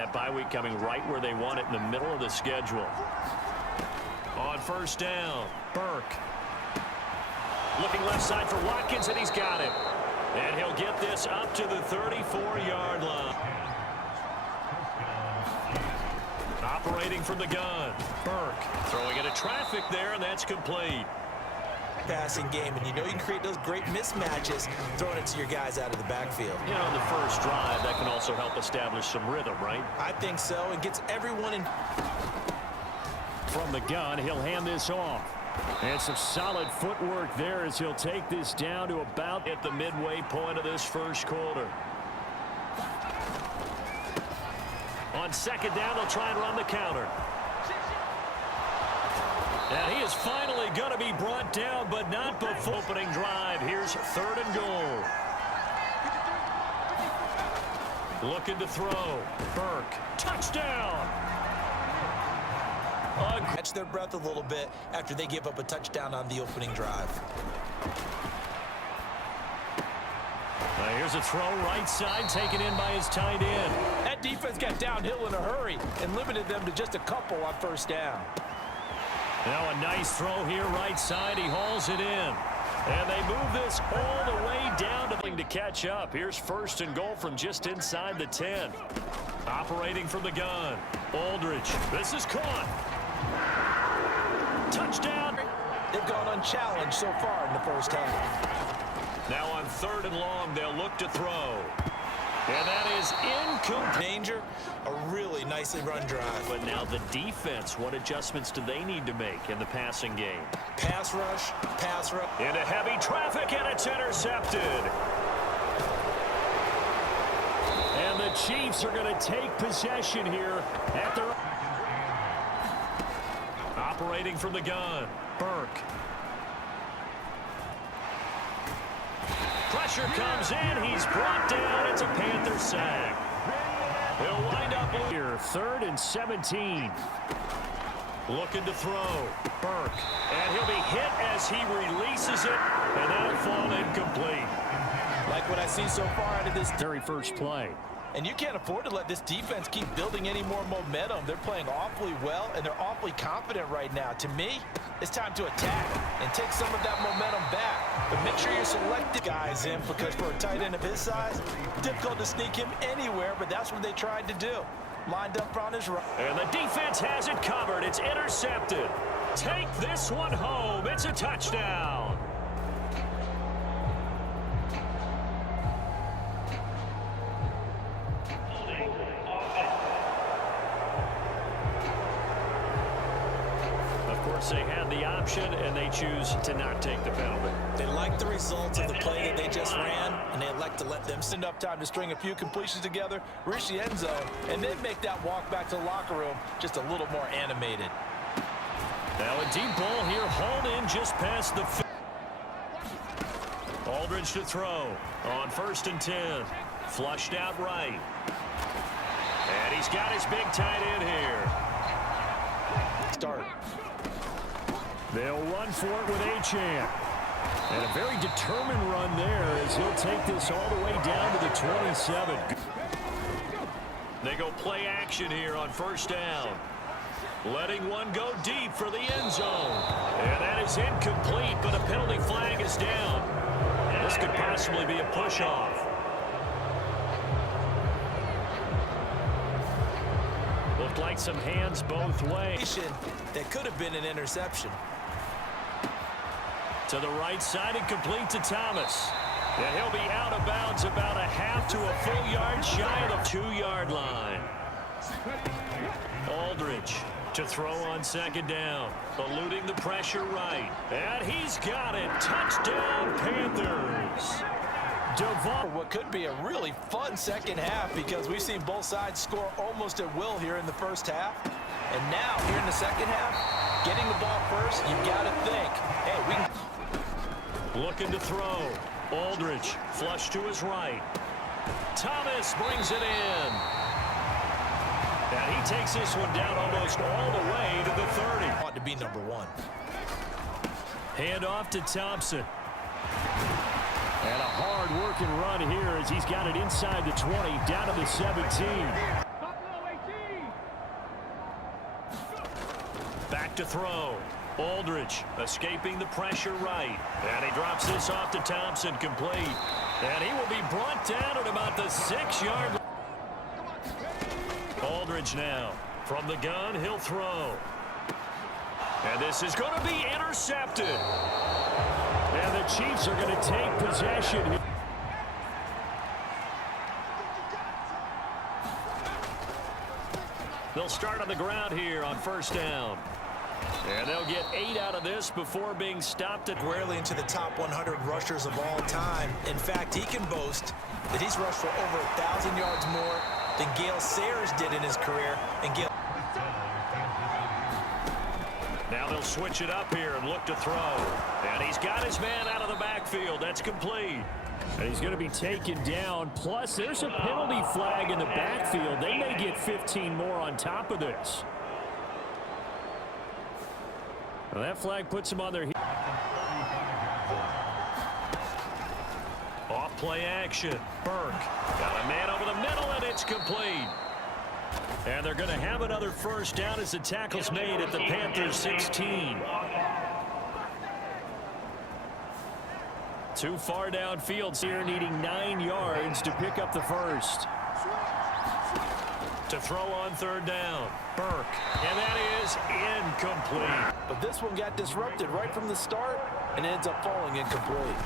That bye week coming right where they want it in the middle of the schedule. On first down, Burke. Looking left side for Watkins, and he's got it. And he'll get this up to the 34-yard line. Operating from the gun, Burke. Throwing into traffic there, and that's complete. Passing game, and you know you can create those great mismatches throwing it to your guys out of the backfield. You know, on the first drive, that can also help establish some rhythm, right? I think so. It gets everyone in. From the gun, he'll hand this off. And some solid footwork there as he'll take this down to about at the midway point of this first quarter. On second down, they'll try and run the counter. And he is finally going to be brought down, but not before opening drive. Here's third and goal. Looking to throw. Burke. Touchdown. Catch their breath a little bit after they give up a touchdown on the opening drive. Here's a throw right side taken in by his tight end. That defense got downhill in a hurry and limited them to just a couple on first down. Now a nice throw here right side. He hauls it in. And they move this all the way down to catch up. Here's first and goal from just inside the 10. Operating from the gun. Aldridge. This is caught. Touchdown. They've gone unchallenged so far in the first half. Now on third and long, they'll look to throw. And that is incomplete. Danger, a really nicely run drive. But now the defense, what adjustments do they need to make in the passing game? Pass rush, pass rush. Into heavy traffic, and it's intercepted. And the Chiefs are going to take possession here at their... Operating from the gun, Burke. Pressure comes in. He's brought down. It's a Panther sack. He'll wind up here. 3rd and 17. Looking to throw. Burke. And he'll be hit as he releases it. And that'll fall incomplete. Like what I see so far out of this very first play. And you can't afford to let this defense keep building any more momentum. They're playing awfully well, and they're awfully confident right now. To me, it's time to attack and take some of that momentum back. But make sure you select the guys in, because for a tight end of his size, difficult to sneak him anywhere, but that's what they tried to do. Lined up on his right. And the defense has it covered. It's intercepted. Take this one home. It's a touchdown. They had the option, and they choose to not take the penalty. They like the results of the play that they just ran, and they like to let them send up time to string a few completions together, reach the end zone, and then make that walk back to the locker room just a little more animated. Now a deep ball here, hauled in just past the... Aldridge to throw on 1st and 10. Flushed out right. And he's got his big tight end here. Start. They'll run for it with Achane. And a very determined run there as he'll take this all the way down to the 27. They go play action here on first down. Letting one go deep for the end zone. And that is incomplete, but a penalty flag is down. And this could possibly be a push-off. Looked like some hands both ways. That could have been an interception. To the right side and complete to Thomas. And he'll be out of bounds about a half to a full yard shy of the 2-yard line. Aldridge to throw on second down. Eluding the pressure right. And he's got it. Touchdown, Panthers. What could be a really fun second half, because we've seen both sides score almost at will here in the first half. And now, here in the second half, getting the ball first, you've got to think, hey, we can... Looking to throw. Aldridge flush to his right. Thomas brings it in. And he takes this one down almost all the way to the 30. Ought to be number 1. Hand off to Thompson. And a hard working run here as he's got it inside the 20, down to the 17. to throw. Aldridge escaping the pressure right. And he drops this off to Thompson, complete. And he will be brought down at about the 6-yard line. Aldridge now. From the gun, he'll throw. And this is going to be intercepted. And the Chiefs are going to take possession. They'll start on the ground here on first down. And they'll get 8 out of this before being stopped at Squarely into the top 100 rushers of all time. In fact, he can boast that he's rushed for over 1,000 yards more than Gale Sayers did in his career. And Gale. Now they'll switch it up here and look to throw. And he's got his man out of the backfield. That's complete. And he's going to be taken down. Plus, there's a penalty flag in the backfield. They may get 15 more on top of this. Well, that flag puts him on their heels. Off play action. Burke got a man over the middle, and it's complete. And they're going to have another first down as the tackle's made at the Panthers 16. Too far downfield here, needing 9 yards to pick up the first. To throw on third down. Burke. And that is incomplete. But this one got disrupted right from the start and ends up falling incomplete.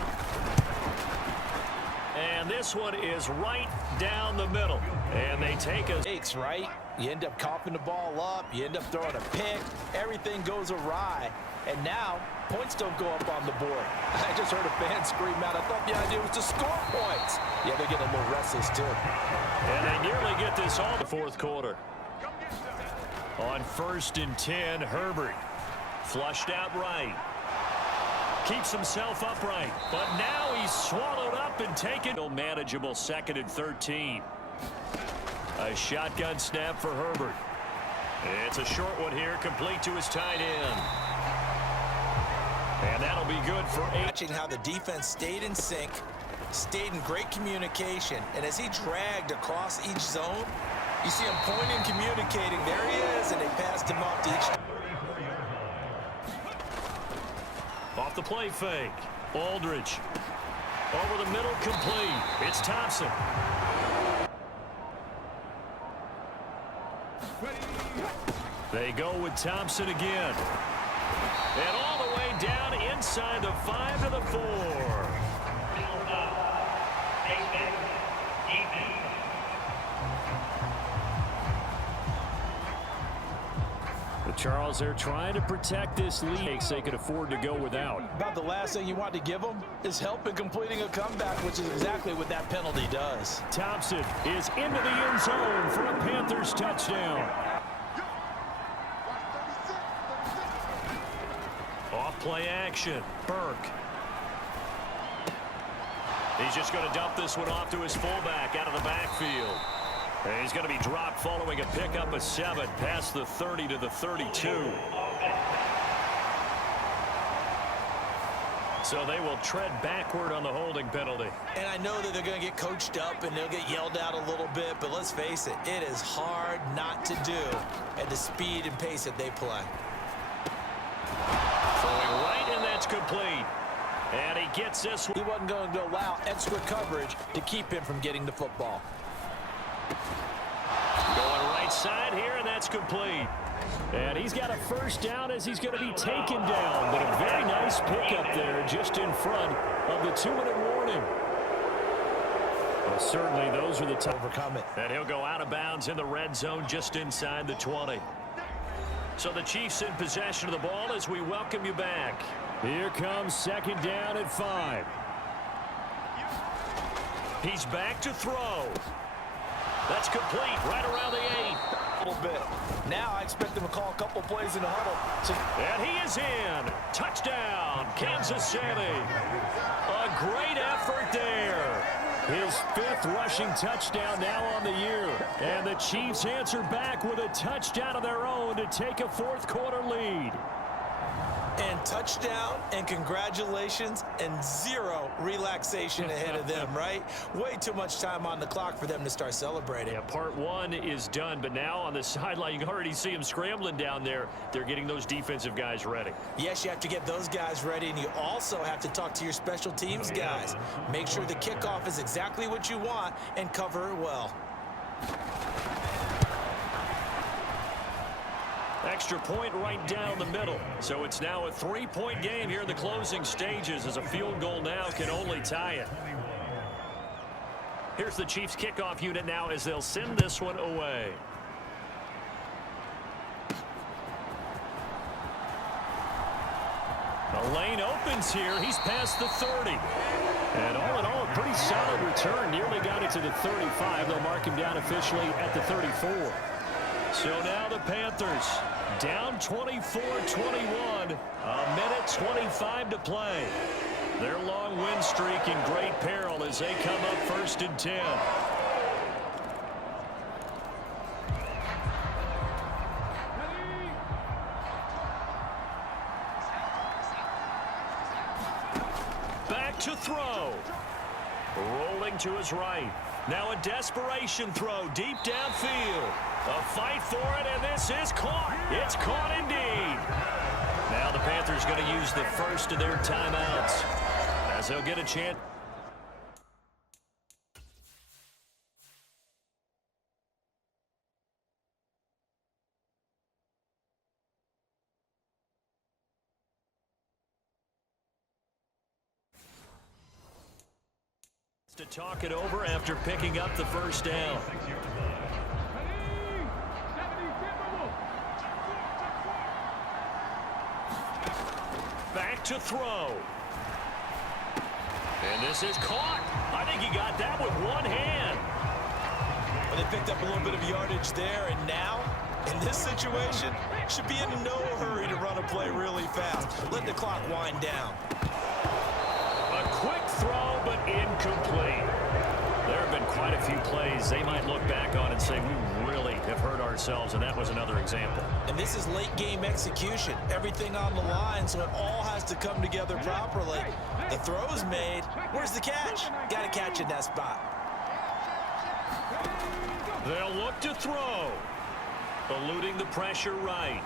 And this one is right down the middle. And they take a... Takes, right? You end up coughing the ball up. You end up throwing a pick. Everything goes awry. And now, points don't go up on the board. I just heard a fan scream out. I thought the idea was to score points. Yeah, they're getting a little restless, too. And they nearly get this all the fourth quarter. On first and 10, Herbert. Flushed out right. Keeps himself upright. But now he's swallowed up and taken. Manageable second and 13. A shotgun snap for Herbert. It's a short one here, complete to his tight end. And that'll be good for 8. Watching how the defense stayed in sync, stayed in great communication, and as he dragged across each zone, you see him pointing, communicating. There he is, and they passed him up to each. Off the play fake. Aldridge. Over the middle, complete. It's Thompson. They go with Thompson again. And all the way down inside the 5 to the 4. Charles, they're trying to protect this lead. They could afford to go without. About the last thing you want to give them is help in completing a comeback, which is exactly what that penalty does. Thompson is into the end zone for a Panthers touchdown. Off play action. Burke. He's just going to dump this one off to his fullback out of the backfield. And he's going to be dropped following a pickup of 7 past the 30 to the 32. So they will tread backward on the holding penalty. And I know that they're going to get coached up and they'll get yelled out a little bit, but let's face it, it is hard not to do at the speed and pace that they play. Throwing right, and that's complete. And he gets this one. He wasn't going to allow extra coverage to keep him from getting the football. Going right side here, and that's complete. And he's got a first down as he's going to be taken down. But a very nice pickup there just in front of the 2-minute warning. Well, certainly those are the time to overcome it. And he'll go out of bounds in the red zone just inside the 20. So the Chiefs in possession of the ball as we welcome you back. Here comes second down at 5. He's back to throw. That's complete right around the 8. A little bit. Now I expect them to call a couple plays in the huddle. And he is in. Touchdown, Kansas City. A great effort there. His 5th rushing touchdown now on the year. And the Chiefs answer back with a touchdown of their own to take a fourth quarter lead. And touchdown, and congratulations, and zero relaxation ahead of them, right? Way too much time on the clock for them to start celebrating. Yeah, part one is done, but now on the sideline, you can already see them scrambling down there. They're getting those defensive guys ready. Yes, you have to get those guys ready, and you also have to talk to your special teams guys. Make sure the kickoff is exactly what you want and cover it well. Extra point right down the middle. So it's now a 3-point game here in the closing stages, as a field goal now can only tie it. Here's the Chiefs kickoff unit now as they'll send this one away. The lane opens here. He's past the 30. And all in all, a pretty solid return. Nearly got it to the 35. They'll mark him down officially at the 34. So now the Panthers down 24-21. A minute 25 to play. Their long win streak in great peril as they come up 1st and 10. Back to throw. Rolling to his right. Now a desperation throw deep downfield. A fight for it, and this is caught. It's caught indeed. Now the Panthers going to use the first of their timeouts as they'll get a chance. To talk it over after picking up the first down. Back to throw. And this is caught. I think he got that with one hand. Well, they picked up a little bit of yardage there, and now, in this situation, should be in no hurry to run a play really fast. Let the clock wind down. A quick throw, but incomplete. There have been quite a few plays they might look back on and say, we really have hurt ourselves, and that was another example. And this is late game execution. Everything on the line, so it all has to come together properly. The throw's made. Where's the catch? Got to catch in that spot. They'll look to throw. Eluding the pressure right.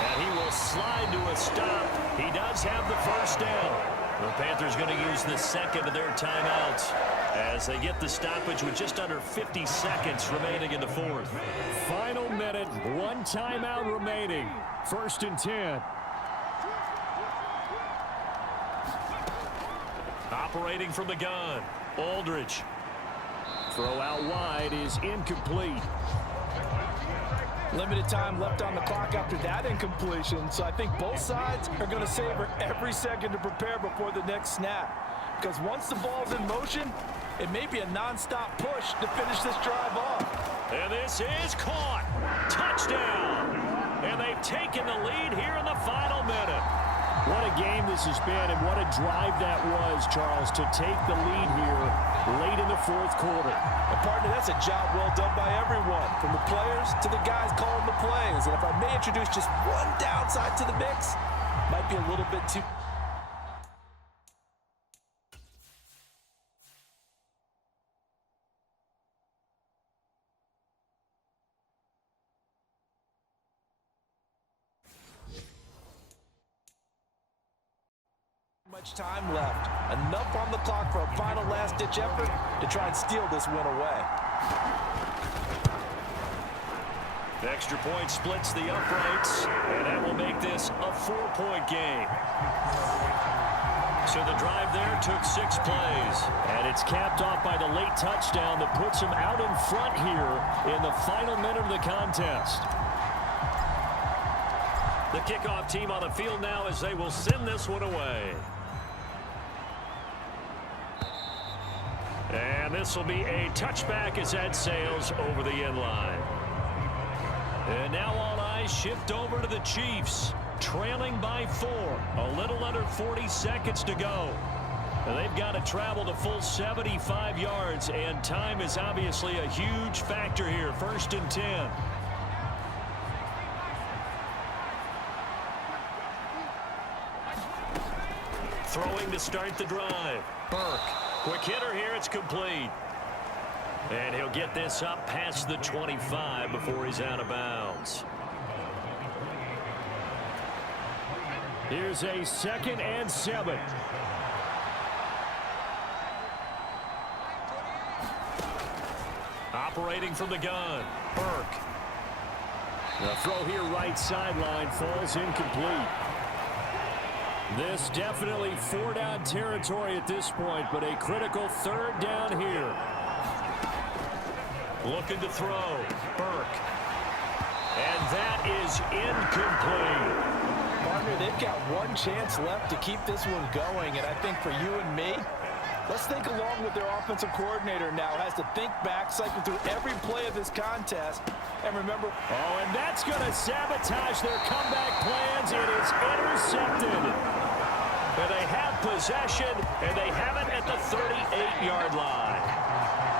And he will slide to a stop. He does have the first down. The Panthers going to use the second of their timeouts as they get the stoppage with just under 50 seconds remaining in the fourth. Final minute, one timeout remaining. 1st and 10. Operating from the gun, Aldridge. Throw out wide is incomplete. Limited time left on the clock after that incompletion, so I think both sides are going to savor every second to prepare before the next snap. Because once the ball's in motion, it may be a non-stop push to finish this drive off. And this is caught. Touchdown. And they've taken the lead here in the final minute. What a game this has been, and what a drive that was, Charles, to take the lead here late in the fourth quarter. And partner, that's a job well done by everyone, from the players to the guys calling the plays. And if I may introduce just one downside to the mix, might be a little bit too... much time left. Enough on the clock for a final last-ditch effort to try and steal this win away. The extra point splits the uprights, and that will make this a 4-point game. So the drive there took 6 plays, and it's capped off by the late touchdown that puts him out in front here in the final minute of the contest. The kickoff team on the field now as they will send this one away. And this will be a touchback as that sails over the end line. And now all eyes shift over to the Chiefs, trailing by 4. A little under 40 seconds to go. And they've got to travel the full 75 yards, and time is obviously a huge factor here. 1st and 10. Throwing to start the drive. Burke. Quick hitter here. It's complete. And he'll get this up past the 25 before he's out of bounds. Here's a 2nd and 7. Operating from the gun. Burke. The throw here right sideline falls incomplete. This definitely 4-down territory at this point, but a critical 3rd down here. Looking to throw. Burke. And that is incomplete. Partner, they've got one chance left to keep this one going, and I think for you and me, let's think along with their offensive coordinator now. Has to think back, cycle through every play of this contest, and remember. Oh, and that's going to sabotage their comeback plans. It is intercepted. And they have possession, and they have it at the 38-yard line.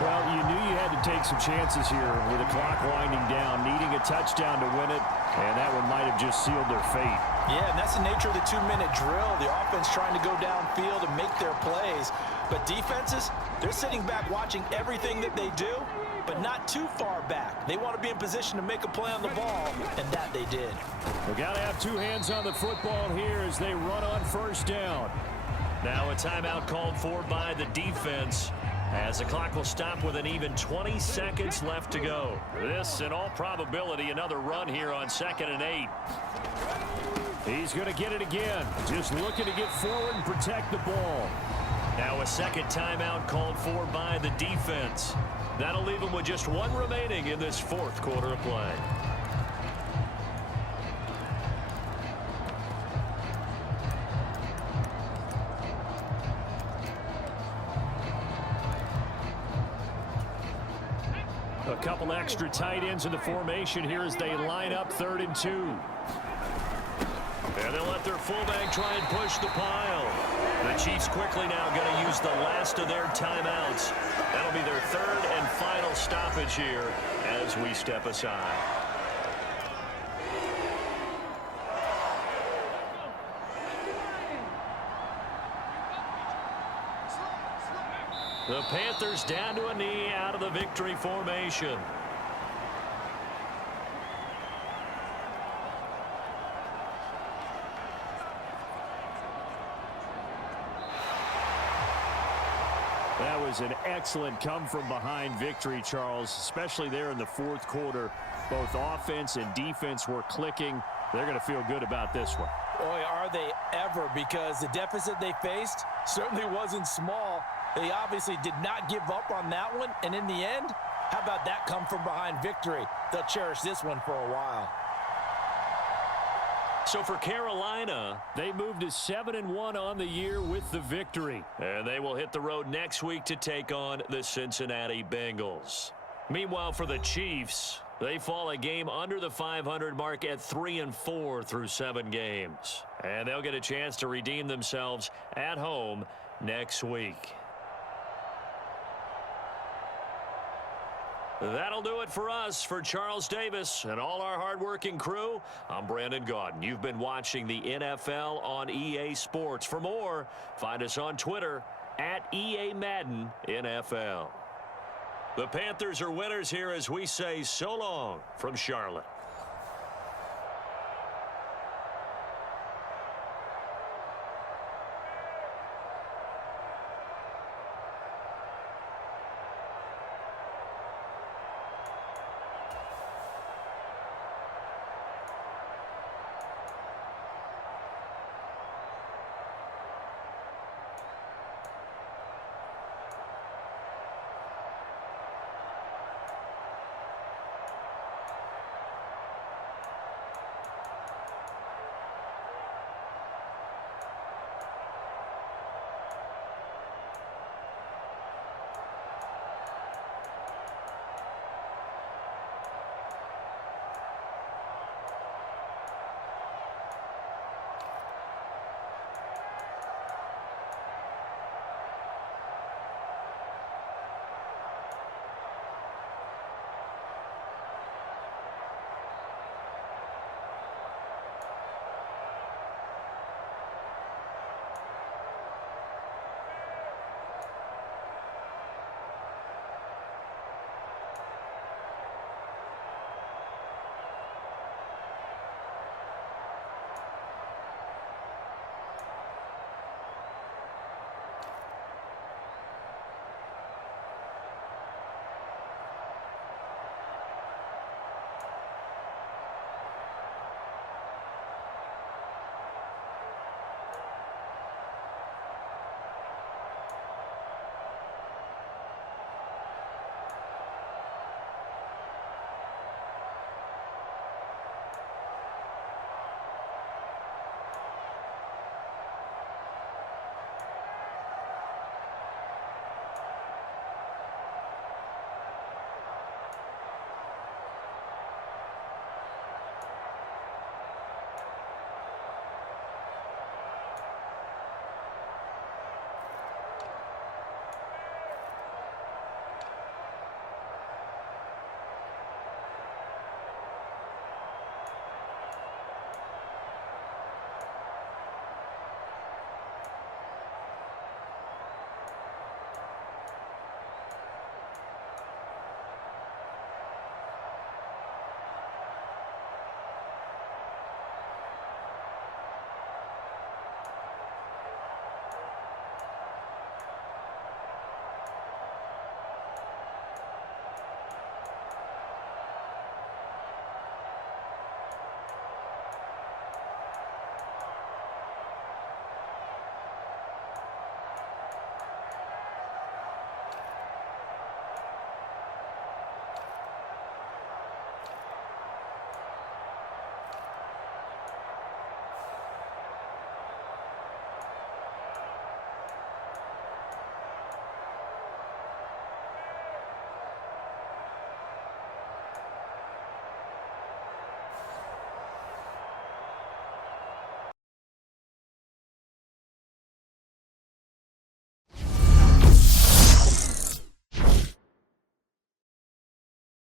Well, you knew you had to take some chances here with the clock winding down, needing a touchdown to win it, and that one might have just sealed their fate. Yeah, and that's the nature of the 2-minute drill. The offense trying to go downfield and make their plays. But defenses, they're sitting back watching everything that they do, but not too far back. They want to be in position to make a play on the ball, and that they did. We got to have two hands on the football here as they run on 1st down. Now a timeout called for by the defense, as the clock will stop with an even 20 seconds left to go. This, in all probability, another run here on 2nd and 8. He's going to get it again. Just looking to get forward and protect the ball. Now a 2nd timeout called for by the defense. That'll leave him with just one remaining in this 4th quarter of play. A couple extra tight ends in the formation here as they line up 3rd and 2. And they'll let their fullback try and push the pile. The Chiefs quickly now going to use the last of their timeouts. That'll be their 3rd and final stoppage here as we step aside. The Panthers down to a knee out of the victory formation. That was an excellent come-from-behind victory, Charles, especially there in the 4th quarter. Both offense and defense were clicking. They're going to feel good about this one. Boy, are they ever, because the deficit they faced certainly wasn't small. They obviously did not give up on that one, and in the end, how about that come-from-behind victory? They'll cherish this one for a while. So for Carolina, they moved to 7-1 on the year with the victory. And they will hit the road next week to take on the Cincinnati Bengals. Meanwhile, for the Chiefs, they fall a game under the 500 mark at 3-4 through 7 games. And they'll get a chance to redeem themselves at home next week. That'll do it for us. For Charles Davis and all our hardworking crew, I'm Brandon Gaudin. You've been watching the NFL on EA Sports. For more, find us on Twitter at EA Madden NFL. The Panthers are winners here as we say so long from Charlotte.